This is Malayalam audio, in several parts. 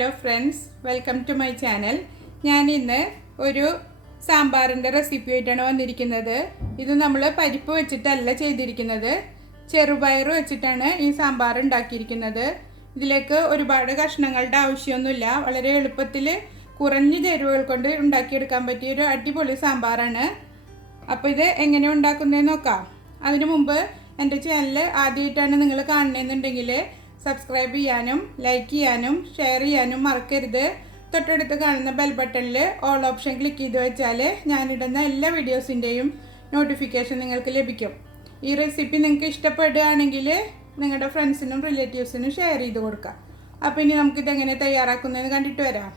Hello friends, welcome to my channel. ഞാൻ ഇന്ന് ഒരു സാമ്പാറിൻ്റെ റെസിപ്പി ആയിട്ടാണ് വന്നിരിക്കുന്നത്. ഇത് നമ്മൾ പരിപ്പ് വെച്ചിട്ടല്ല ചെയ്തിരിക്കുന്നത്, ചെറുപയർ വെച്ചിട്ടാണ് ഈ സാമ്പാർ ഉണ്ടാക്കിയിരിക്കുന്നത്. ഇതിലേക്ക് ഒരുപാട് കഷ്ണങ്ങളുടെ ആവശ്യമൊന്നുമില്ല. വളരെ എളുപ്പത്തിൽ കുറഞ്ഞ ചേരുവകൾ കൊണ്ട് ഉണ്ടാക്കിയെടുക്കാൻ പറ്റിയ ഒരു അടിപൊളി സാമ്പാറാണ്. അപ്പോൾ ഇത് എങ്ങനെ ഉണ്ടാക്കുന്നതെന്ന് നോക്കാം. അതിനു മുമ്പ് എൻ്റെ ചാനൽ ആദ്യമായിട്ടാണ് നിങ്ങൾ കാണുന്നതെന്നുണ്ടെങ്കിൽ സബ്സ്ക്രൈബ് ചെയ്യാനും ലൈക്ക് ചെയ്യാനും ഷെയർ ചെയ്യാനും മറക്കരുത്. തൊട്ടടുത്ത് കാണുന്ന ബെൽ ബട്ടണിൽ ഓൾ ഓപ്ഷൻ ക്ലിക്ക് ചെയ്ത് വെച്ചാൽ ഞാനിടുന്ന എല്ലാ വീഡിയോസിൻ്റെയും നോട്ടിഫിക്കേഷൻ നിങ്ങൾക്ക് ലഭിക്കും. ഈ റെസിപ്പി നിങ്ങൾക്ക് ഇഷ്ടപ്പെടുകയാണെങ്കിൽ നിങ്ങളുടെ ഫ്രണ്ട്സിനും റിലേറ്റീവ്സിനും ഷെയർ ചെയ്ത് കൊടുക്കുക. അപ്പോൾ ഇനി നമുക്കിതെങ്ങനെ തയ്യാറാക്കുന്നതെന്ന് കണ്ടിട്ട് വരാം.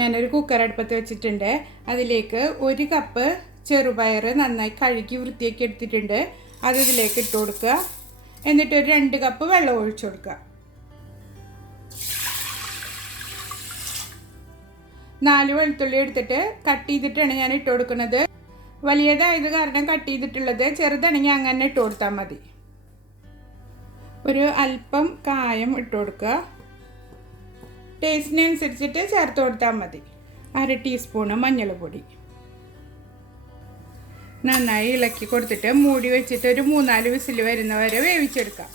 ഞാനൊരു കുക്കർ അടുപ്പത്ത് വെച്ചിട്ടുണ്ട്. അതിലേക്ക് 1 കപ്പ് ചെറുപയർ നന്നായി കഴുകി വൃത്തിയാക്കി എടുത്തിട്ടുണ്ട്. അത് ഇതിലേക്ക് ഇട്ട് കൊടുക്കുക. എന്നിട്ട് ഒരു 2 കപ്പ് വെള്ളം ഒഴിച്ചു കൊടുക്കുക. 4 വെളുത്തുള്ളി എടുത്തിട്ട് കട്ട് ചെയ്തിട്ടാണ് ഞാൻ ഇട്ട് കൊടുക്കുന്നത്. വലിയതായത് കാരണം കട്ട് ചെയ്തിട്ടുള്ളത്, ചെറുതാണെങ്കിൽ അങ്ങനെ ഇട്ട് കൊടുത്താൽ മതി. ഒരു അല്പം കായം ഇട്ട് കൊടുക്കുക. ടേസ്റ്റിനനുസരിച്ചിട്ട് ചേർത്ത് കൊടുത്താൽ മതി. 1/2 ടീസ്പൂണ് മഞ്ഞൾപ്പൊടി. നന്നായി ഇളക്കി കൊടുത്തിട്ട് മൂടി വെച്ചിട്ട് ഒരു 3-4 വിസിൽ വരുന്നവരെ വേവിച്ചെടുക്കാം.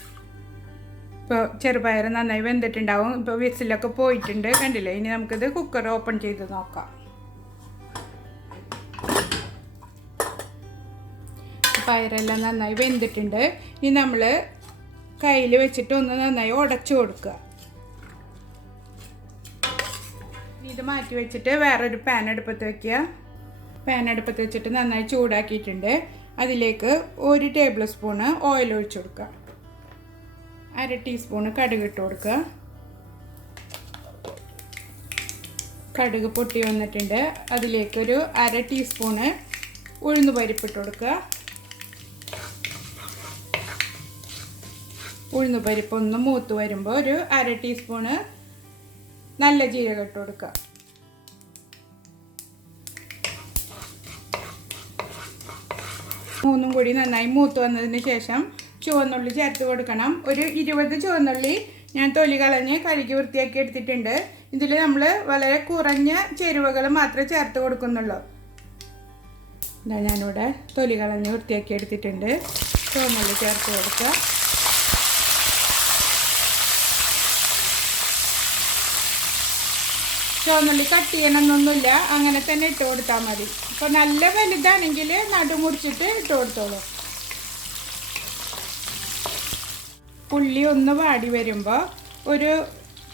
ഇപ്പോൾ ചെറുപയർ നന്നായി വെന്തിട്ടുണ്ടാവും. ഇപ്പോൾ വിസിലൊക്കെ പോയിട്ടുണ്ട്, കണ്ടില്ലേ? ഇനി നമുക്കിത് കുക്കർ ഓപ്പൺ ചെയ്ത് നോക്കാം. പയറെല്ലാം നന്നായി വെന്തിട്ടുണ്ട്. ഇനി നമ്മൾ കയ്യിൽ വെച്ചിട്ട് ഒന്ന് നന്നായി ഉടച്ചു കൊടുക്കുക. ഇത് മാറ്റി വെച്ചിട്ട് വേറൊരു പാൻ അടുപ്പത്ത് വയ്ക്കുക. പാൻ അടുപ്പത്ത് വെച്ചിട്ട് നന്നായി ചൂടാക്കിയിട്ടുണ്ട്. അതിലേക്ക് 1 ടേബിൾ സ്പൂണ് ഓയിൽ ഒഴിച്ചു കൊടുക്കുക. 1/2 ടീസ്പൂണ് കടുക് ഇട്ട് കൊടുക്കുക. കടുക് പൊട്ടി വന്നിട്ടുണ്ട്. അതിലേക്കൊരു 1/2 ടീസ്പൂണ് ഉഴുന്ന് പരിപ്പിട്ട് കൊടുക്കുക. ഉഴുന്ന് പരിപ്പ് ഒന്ന് മൂത്ത് വരുമ്പോൾ ഒരു 1/2 ടീസ്പൂണ് നല്ല ജീരകം ഇട്ട് കൊടുക്കുക. മൂന്നും കൂടി നന്നായി മൂത്ത് വന്നതിന് ശേഷം ചുവന്നുള്ളി ചേർത്ത് കൊടുക്കണം. ഒരു 20 ചുവന്നുള്ളി ഞാൻ തൊലി കളഞ്ഞ് കഴുകി വൃത്തിയാക്കി എടുത്തിട്ടുണ്ട്. ഇതിൽ നമ്മൾ വളരെ കുറഞ്ഞ ചേരുവകൾ മാത്രമേ ചേർത്ത് കൊടുക്കുന്നുള്ളൂ. ഇതാ ഞാനിവിടെ തൊലി കളഞ്ഞ് വൃത്തിയാക്കി എടുത്തിട്ടുണ്ട്. ചുവന്നുള്ളി ചേർത്ത് കൊടുക്കുക. ചുവന്നുള്ളി കട്ട് ചെയ്യണമെന്നൊന്നുമില്ല, അങ്ങനെ തന്നെ ഇട്ട് കൊടുത്താൽ മതി. അപ്പോൾ നല്ല വലുതാണെങ്കിൽ നടുമുറിച്ചിട്ട് ഇട്ട് കൊടുത്തോളൂ. ഉള്ളി ഒന്ന് വാടി വരുമ്പോൾ ഒരു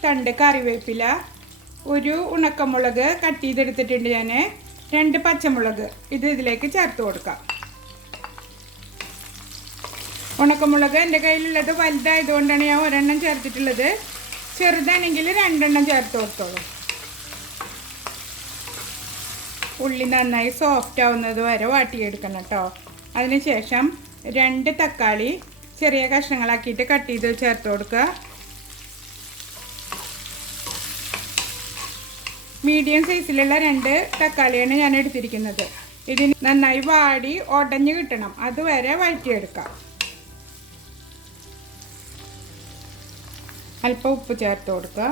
തണ്ട് കറിവേപ്പില, ഒരു ഉണക്കമുളക് കട്ട് ചെയ്തെടുത്തിട്ടുണ്ട് ഞാൻ, 2 പച്ചമുളക് ഇത് ഇതിലേക്ക് ചേർത്ത് കൊടുക്കാം. ഉണക്കമുളക് എൻ്റെ കയ്യിലുള്ളത് വലുതായതുകൊണ്ടാണ് ഞാൻ 1 ചേർത്തിട്ടുള്ളത്. ചെറുതാണെങ്കിൽ 2 ചേർത്ത് കൊടുത്തോളൂ. ഉള്ളി നന്നായി സോഫ്റ്റ് ആവുന്നത് വരെ വാട്ടിയെടുക്കണം കേട്ടോ. അതിനുശേഷം 2 തക്കാളി ചെറിയ കഷ്ണങ്ങളാക്കിയിട്ട് കട്ട് ചെയ്ത് ചേർത്ത് കൊടുക്കുക. മീഡിയം സൈസിലുള്ള 2 തക്കാളിയാണ് ഞാൻ എടുത്തിരിക്കുന്നത്. ഇതിന് നന്നായി വാടി ഉടഞ്ഞ് കിട്ടണം, അതുവരെ വഴറ്റിയെടുക്കാം. അല്പം ഉപ്പ് ചേർത്ത് കൊടുക്കുക.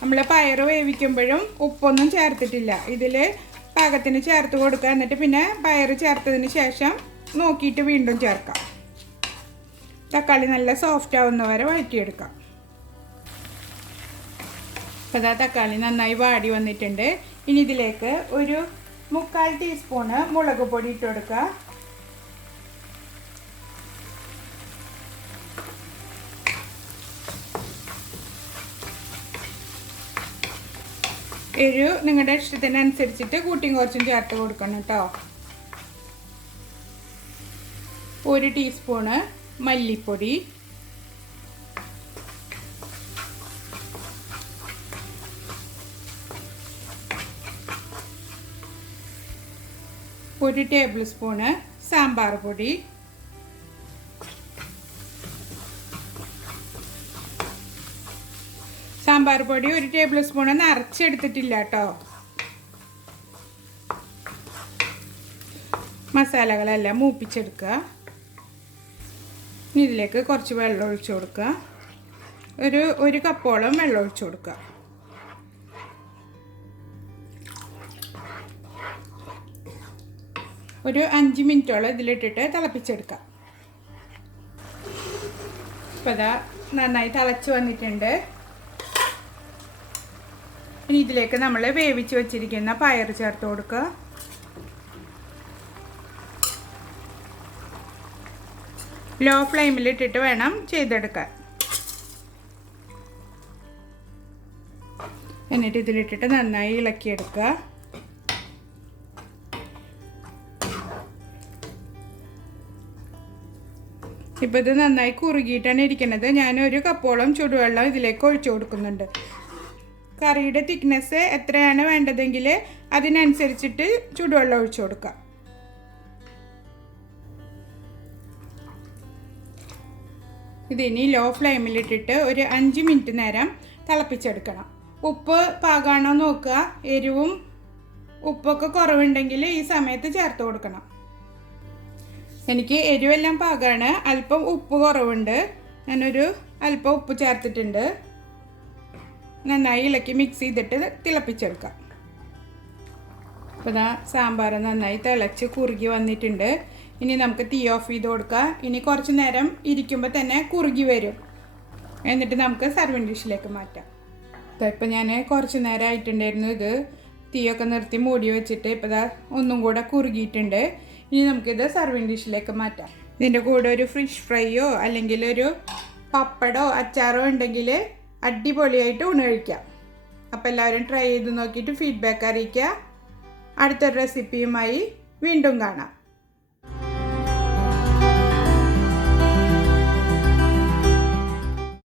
നമ്മൾ പയർ വേവിക്കുമ്പോഴും ഉപ്പൊന്നും ചേർത്തിട്ടില്ല. ഇതിൽ പാകത്തിന് ചേർത്ത് കൊടുക്കുക. എന്നിട്ട് പിന്നെ പയർ ചേർത്തതിന് ശേഷം നോക്കിയിട്ട് വീണ്ടും ചേർക്കാം. തക്കാളി നല്ല സോഫ്റ്റ് ആവുന്ന വരെ വഴറ്റിയെടുക്കാം. അപ്പോൾ അതാ തക്കാളി നന്നായി വാടി വന്നിട്ടുണ്ട്. ഇനി ഇതിലേക്ക് ഒരു 3/4 ടീസ്പൂണ് മുളക് പൊടി ഇട്ട് കൊടുക്കുക. എരിവ് നിങ്ങളുടെ ഇഷ്ടത്തിനനുസരിച്ചിട്ട് കൂട്ടിയും കുറച്ചും ചേർത്ത് കൊടുക്കണം കേട്ടോ. 1 ടീസ്പൂണ് മല്ലിപ്പൊടി, 1 ടേബിൾ സ്പൂണ് സാമ്പാർ പൊടി, സാമ്പാർ പൊടി 1 ടേബിൾ സ്പൂണ് നിറച്ചെടുത്തിട്ടില്ല കേട്ടോ. മസാലകളെല്ലാം മൂപ്പിച്ചെടുക്കുക. ഇതിലേക്ക് കുറച്ച് വെള്ളം ഒഴിച്ചു കൊടുക്കുക. ഒരു കപ്പോളം വെള്ളം ഒഴിച്ചു കൊടുക്കുക. ഒരു 5 മിനിറ്റോളം ഇതിലിട്ടിട്ട് തിളപ്പിച്ചെടുക്കാം. ഇപ്പോൾ ഇതാ നന്നായി തിളച്ച് വന്നിട്ടുണ്ട്. ഇനി ഇതിലേക്ക് നമ്മൾ വേവിച്ച് വെച്ചിരിക്കുന്ന പയർ ചേർത്ത് കൊടുക്കുക. ലോ ഫ്ലെയിമിലിട്ടിട്ട് വേണം ചെയ്തെടുക്കാൻ. എന്നിട്ട് ഇതിലിട്ടിട്ട് നന്നായി ഇളക്കിയെടുക്കുക. ഇപ്പോൾ ഇത് നന്നായി കുറുകിയിട്ടാണ് ഇരിക്കുന്നത്. ഞാനൊരു കപ്പോളം ചൂടുവെള്ളം ഇതിലേക്ക് ഒഴിച്ചു കൊടുക്കുന്നുണ്ട്. കറിയുടെ തിക്നെസ് എത്രയാണ് വേണ്ടതെങ്കിൽ അതിനനുസരിച്ചിട്ട് ചൂടുവെള്ളം ഒഴിച്ചു കൊടുക്കുക. ഇതിനി ലോ ഫ്ലെയിമിലിട്ടിട്ട് ഒരു 5 മിനിറ്റ് നേരം തിളപ്പിച്ചെടുക്കണം. ഉപ്പ് പാകാണോ നോക്കുക. എരിവും ഉപ്പൊക്കെ കുറവുണ്ടെങ്കിൽ ഈ സമയത്ത് ചേർത്ത് കൊടുക്കണം. എനിക്ക് എരിവെല്ലാം പാകമാണ്. അല്പം ഉപ്പ് കുറവുണ്ട്. ഞാനൊരു അല്പം ഉപ്പ് ചേർത്തിട്ടുണ്ട്. നന്നായി ഇളക്കി മിക്സ് ചെയ്തിട്ട് തിളപ്പിച്ചെടുക്കാം. അപ്പോൾ ഇതാ സാമ്പാർ നന്നായി തിളച്ച് കുറുകി വന്നിട്ടുണ്ട്. ഇനി നമുക്ക് തീ ഓഫ് ചെയ്ത് കൊടുക്കാം. ഇനി കുറച്ച് നേരം ഇരിക്കുമ്പോൾ തന്നെ കുറുകി വരും. എന്നിട്ട് നമുക്ക് സർവിങ് ഡിഷിലേക്ക് മാറ്റാം. ഇപ്പോൾ ഞാൻ കുറച്ച് നേരം ആയിട്ടുണ്ടായിരുന്നു. ഇത് തീയൊക്കെ നിർത്തി മൂടി വെച്ചിട്ട് ഇപ്പോൾ ഇതാ ഒന്നും കൂടെ കുറുകിയിട്ടുണ്ട്. ഇനി നമുക്കിത് സർവിങ് ഡിഷിലേക്ക് മാറ്റാം. ഇതിൻ്റെ കൂടെ ഒരു ഫിഷ് ഫ്രൈയോ അല്ലെങ്കിൽ ഒരു പപ്പടോ അച്ചാറോ ഉണ്ടെങ്കിൽ അടിപൊളിയായിട്ട് ഊണ് കഴിക്കാം. അപ്പോൾ എല്ലാവരും ട്രൈ ചെയ്ത് നോക്കിയിട്ട് ഫീഡ്ബാക്ക് അറിയിക്കുക. അടുത്തൊരു റെസിപ്പിയുമായി വീണ്ടും കാണാം.